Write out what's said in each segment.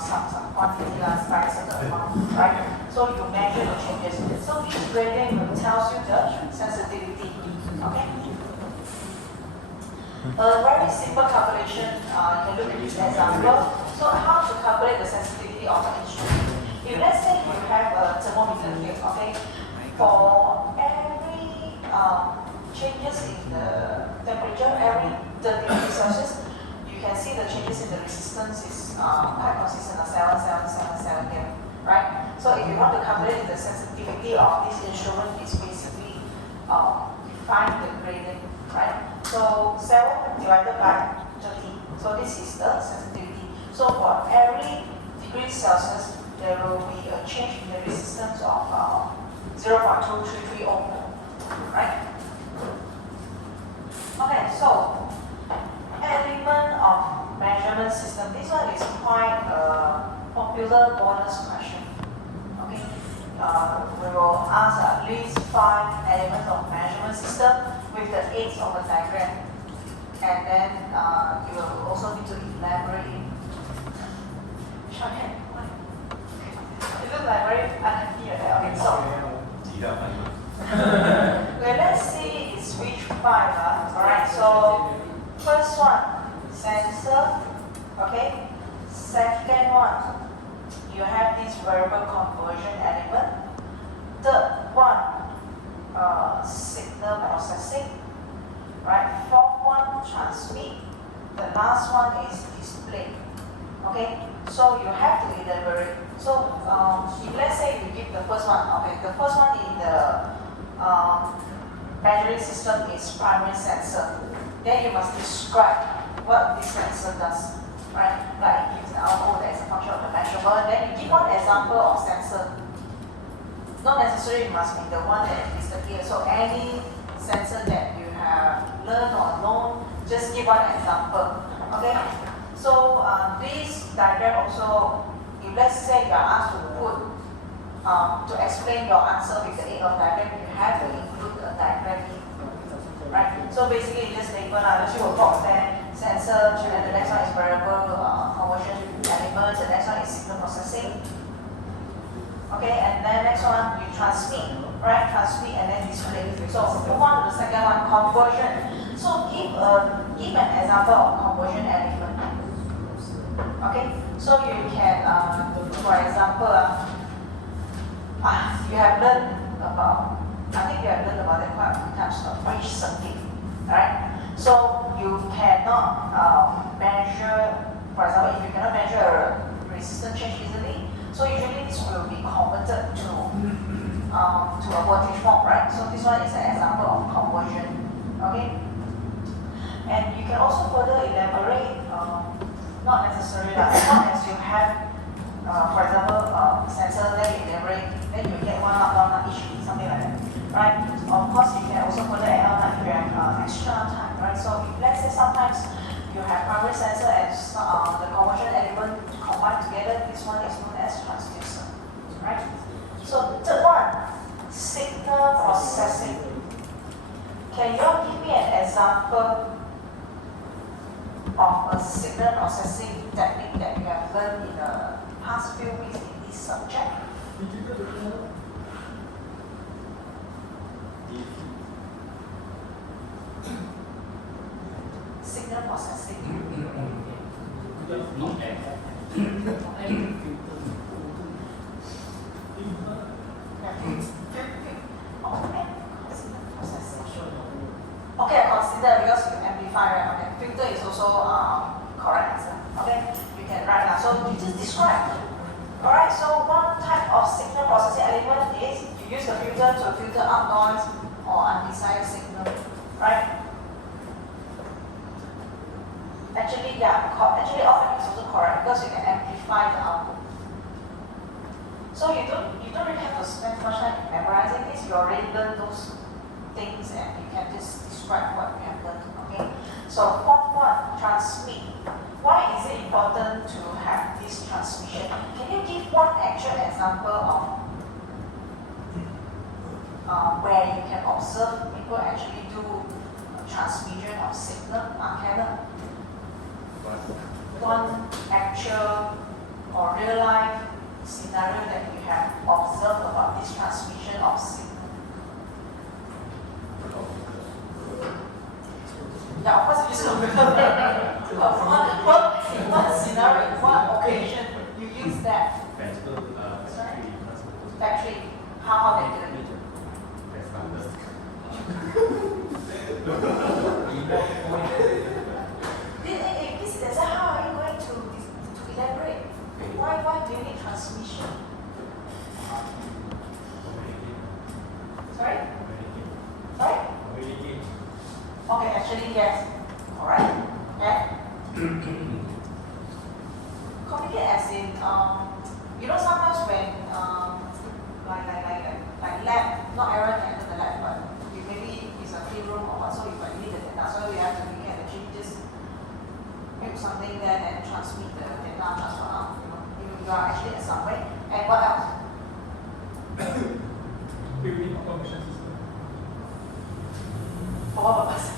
some quantity by a certain amount, right? So you measure the changes. So this gradient will tells you the sensitivity, okay? A very simple calculation, you can look at this example. So how to calculate the sensitivity of an instrument? If let's say you have a thermometer here, okay? For every changes in the temperature, every 30 degrees Celsius, you can see the changes in the resistance is quite consistent of 7777 here, right? So if you want to calculate the sensitivity of this instrument, it's basically find the gradient, right? So 7 divided by 30. So this is the sensitivity. So for every degree Celsius, there will be a change in the resistance of 0.233 ohm, right? Okay, so element of measurement system. This one is quite a popular bonus question. Okay, we will ask at least 5 elements of measurement system with the aids of a diagram, and then you will also need to elaborate it. It looks like very unhappy. Okay, so okay, let's see it's which 5. Alright, so first one, sensor. Okay, second one, you have this variable conversion element. Third one, signal processing. Right, fourth one, transmit. The last one is display. Okay, so you have to elaborate. So if let's say you give the first one, okay, the first one in the measuring system is primary sensor. Then you must describe what this sensor does, right? Like it gives an output that is a function of the measurement. Then you give one example of sensor. Not necessarily it must be the one that is listed here. So any sensor that you have learned or known, just give one example. Okay. So this diagram also, if let's say you are asked to put to explain your answer with the aid of diagram, you have to include a diagram in. Right? So basically, you just label a few box there, sensor, and the next one is variable conversion element, the next one is signal processing. Okay, and then next one you transmit, right? Transmit and then display. So move on to the second one, conversion. So give an example of conversion element. Okay, so you can, for example, you have learned about, I think you have learned about the quite a few types of bridge circuit, right? So you cannot measure, for example, if you cannot measure a resistance change easily, so usually this will be converted to a voltage form, right? So this one is an example of conversion, okay? And you can also further elaborate, not necessarily, as long as you have, for example, sensor, then you elaborate, then you get one up each, something like that, right? Of course, you can also further add on if you have extra time, right? So if let's say sometimes you have primary sensor and the conversion element combined together, this one is known as transducer, right? So third one, signal processing. Can you all give me an example of a signal processing technique that you have learned in the past few weeks in this subject? Signal processing. Okay, I consider because you amplify, right? Okay, filter is also correct answer. Okay, you can write now. So you just describe. Alright, so one type of signal processing element is you use the filter to filter out noise or undesired signal, right? Actually, yeah, actually often it's also correct because you can amplify the output. So you don't really have to spend much time memorizing this. You already learned those things and you can just describe what you have learned. Okay. So fourth one, transmit. Why is it important to have this transmission? Can you give one actual example of where you can observe people actually do transmission of signal? Kevin? One actual scenario that we have observed about this transmission of signal? Yeah, of course, you use computer. What scenario, what occasion you use that? Battery. How they do it? How are you going to elaborate? Why do you need transmission? Sorry? Sorry? Okay, actually yes. Alright. And communicate as in sometimes when like lab, not everyone can enter the lab, but maybe it's a clean room or what, so if I need the data, so we have to actually just make something there and transmit the data transfer out. You are actually at somewhere. And what else? Building automation system. For what purpose?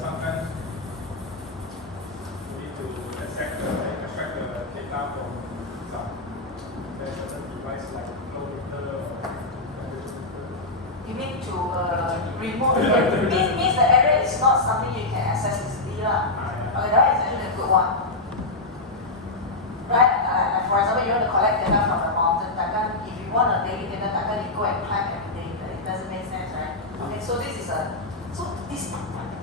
Sometimes you need to extract the data from some certain device like low meter or you need to remove means the area is not something you can access easily. Okay, that is actually a good one. Right? For example, you want to collect data from the mountain, if you want a daily data, you go and climb every day. It doesn't make sense, right? Okay, so this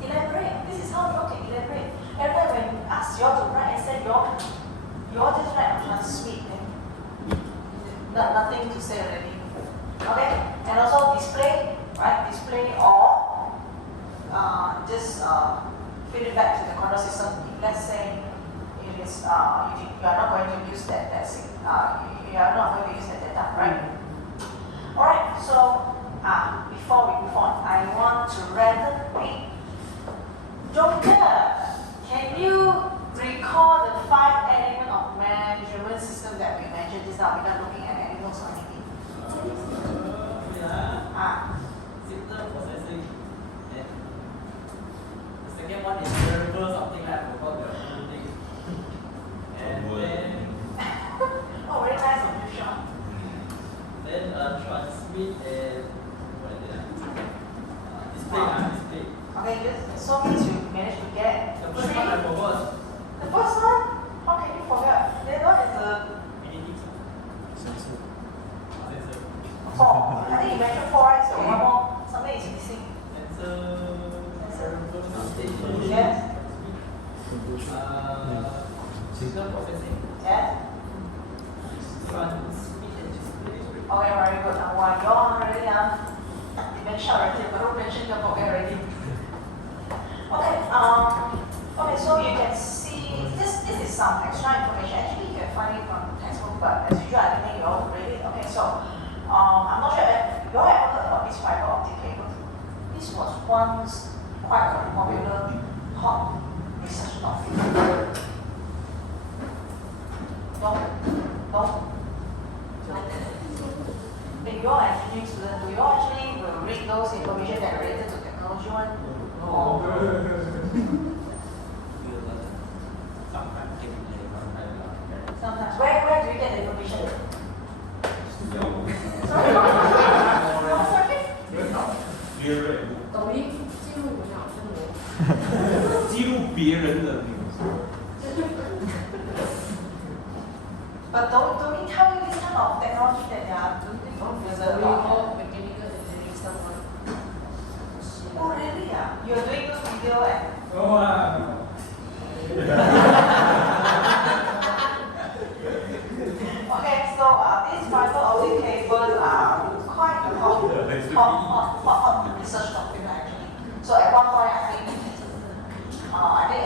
elaborate. This is how you all can elaborate. Every time when you ask you all to write essay, you all just write and transmit. Nothing to say already. Okay? And also display, right? Display or just feed it back to the control system. Let's say it is you are not going to use that you are not going to use that data, right? Alright, so before we move on, I want to randomly. Joker, can you recall the 5 elements of measurement system that we mentioned just now without looking at animals or anything? Signal processing. And the second one is variable something like I forgot the whole thing. And then oh, very nice of you, Sean. Then transmit and what is it? Display. Okay, good. So means you managed to get The first one I forgot. the first one? How can you forget? That one is the Anything. Sensor. 4. I think you mentioned 4, right? So one more. Something is missing. Sensor. Variable something. Yes. Signal processing. Yes. Transmit and display. Okay, very good. Wow, you're already dementia already, but don't mention the forget already. Okay, okay, so you can see this is some extra information. Actually, you can find it from the textbook, but as usual, I think you all read it. Okay, so I'm not sure if you all ever heard about this fiber optic cable. This was once quite a popular hot research topic. No. If you all are engineering students, do you all actually will read those information that are related to technology one? No. Sometimes. Where do you get the information? Sorry?抖音记录我想生活。记录别人的那种。 But don't we tell you this kind of technology that they are doing all mechanical engineering stuff. Oh really? You're doing this video and okay, so these fiber optic cables are quite a hot research topic actually. So at one point I think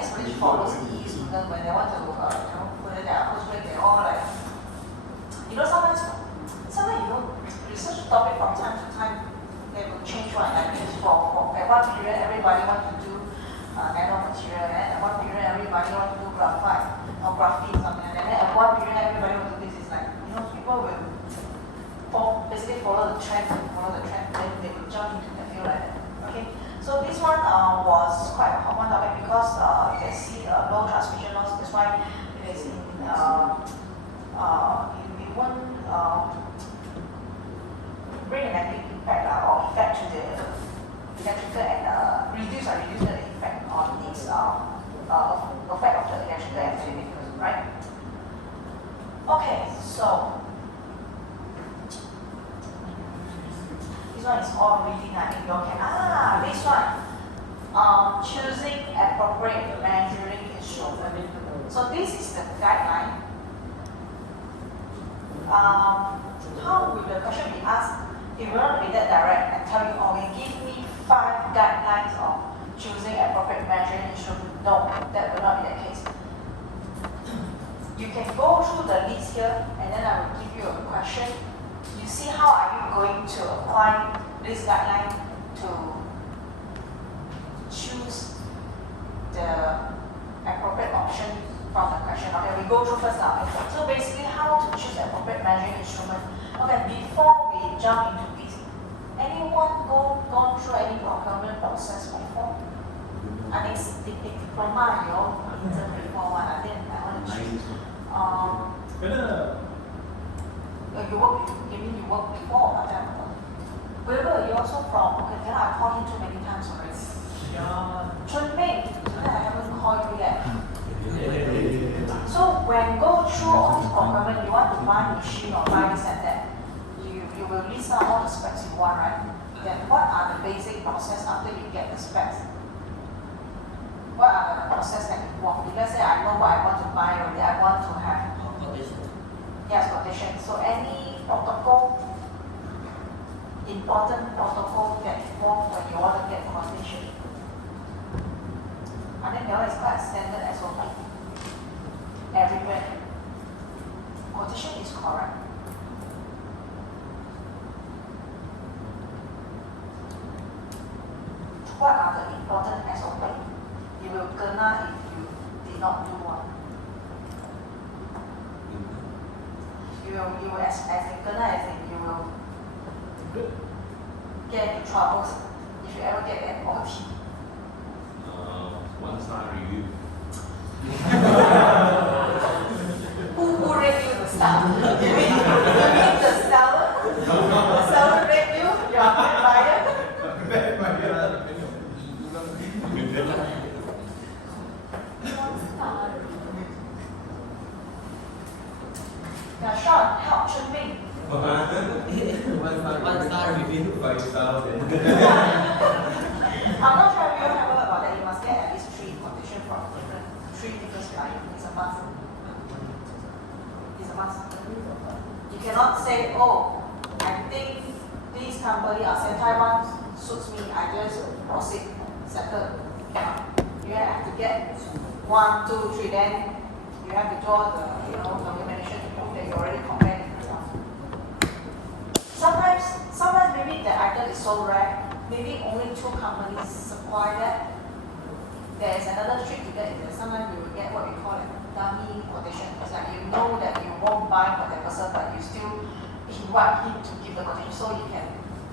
especially for those PE students when they want to put in their coursework, they all like sometimes research topic from time to time they will change one. That means for at one period everybody want to do nanomaterial, and at one period everybody want to do graphite or graphene something like that. And at one period everybody want to do this. It's like people will basically follow the trend, then they will jump into the field like that. Okay. So this one was quite a common topic because you can see low transmission loss. That's why it is in won't bring a negative impact or effect to the electrical and reduce the effect on its effect of the electrical activity, right? Okay, so this one is all reading. I think you all can. This one, choosing appropriate measuring instrument. So this is the guideline. How will the question be asked? If you want to be that direct and tell you, okay, give me 5 guidelines of choosing appropriate measuring instrument. No, that will not be the case. You can go through the list here, and then I will give you a question. You see how are you going to apply this guideline to choose the appropriate option from the question. Okay, we go through first now. So basically, how to choose appropriate measuring instrument. Okay, before we jump into this, anyone gone through any procurement process before? I think it's diploma, you all before one. I think I want to choose. You mean you work before or that? Wherever you also from? Okay, then I called him too many times already. Chun Ming, I haven't called you yet. So when go through all this procurement, you want to buy machine or buy this and that, you will list out all the specs you want, right? Then what are the basic process after you get the specs? What are the process that you want? If let's say I know what I want to buy already, I want to have yes, quotation. So any protocol, important protocol that you want when you want to get quotation. I think that is quite standard SOP. Everywhere. Quotation is correct. What are the important SOP? You will kena if you did not do one. You will as in kena as in you will get into troubles if you ever get an OT. 1-star review. Who rate you the star? You mean the seller? The seller rate you? You are bad buyer? Yeah, Sean, help Chun Ming. 1-star review. 5-star. I'm not sure if you have heard about that. You must get at least 3 quotation from three different suppliers. It's a must. It's a must. You cannot say, oh, I think this company or Sentai one suits me. I just proceed, settle. You have to get 1, 2, 3. Then you have to draw the documentation to prove that you already compared it. Sometimes maybe the item is so rare. Maybe only 2 companies supply that. There is another trick to that. Sometimes you will get what we call a dummy quotation. It's like you know that you won't buy for that person, but you still invite him to give the quotation, so you can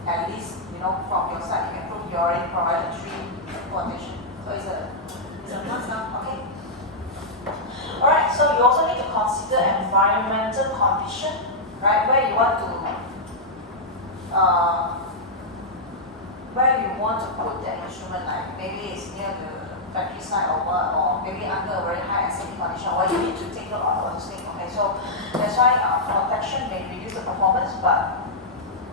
at least from your side you can prove you already provided 3 quotation. So it's a must now. Okay. All right. So you also need to consider environmental condition, right? Where you want to put that instrument, like maybe it's near the factory site or what, or maybe under a very high acidity condition, or you need to take note of all those things. Okay, so that's why protection may reduce the performance, but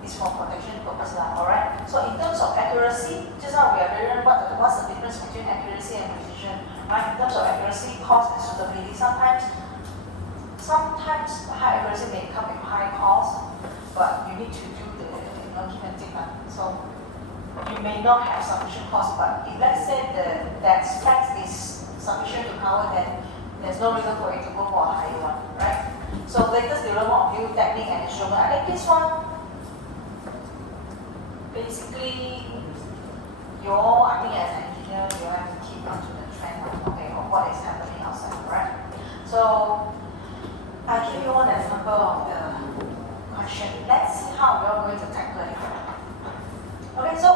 it's for protection purpose. Alright. So in terms of accuracy, just now we are very what's the difference between accuracy and precision, right? In terms of accuracy, cost and suitability, sometimes high accuracy may come with high cost, but you need to do the give and take. So you may not have sufficient cost, but if let's say that spec is sufficient to cover, then there's no reason for you to go for a higher one, right? So latest development of new technique and instrument. I think this one, basically, I think as an engineer, you have to keep up to the trend of what is happening outside, right? So I give you one example of the question. Let's see how we are going to tackle it. Okay, so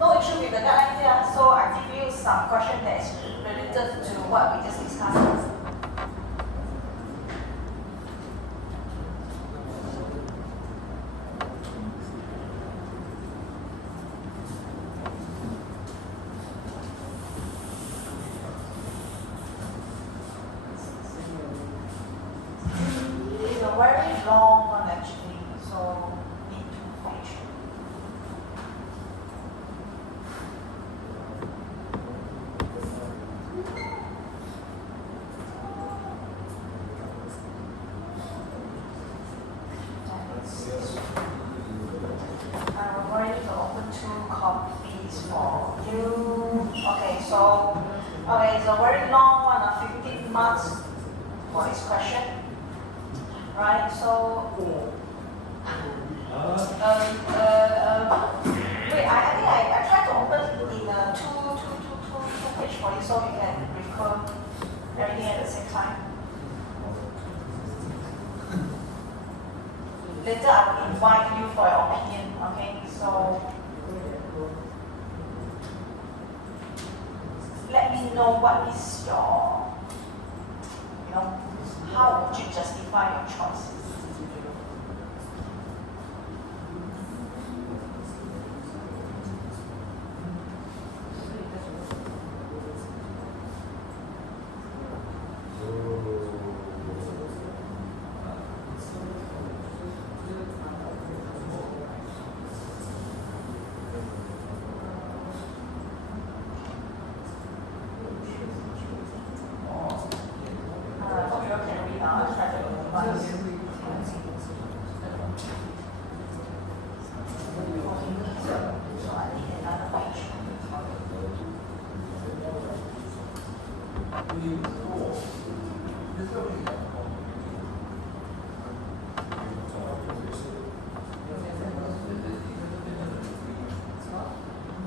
no issue with the guidelines here. So I give you some question that is related to what we just discussed. a very long one actually, so need 2 pages. I'm going to open 2 copies for you. Okay, so it's a very long one, 15 marks for this question. Right, so wait, I think I tried to open in a two page for you so you can record everything at the same time. Later I will invite you for your opinion, okay? So let me know what is your, how would you justify your choices?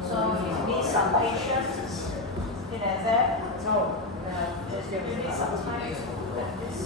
So you need some patience in exam. You need some time to look at this.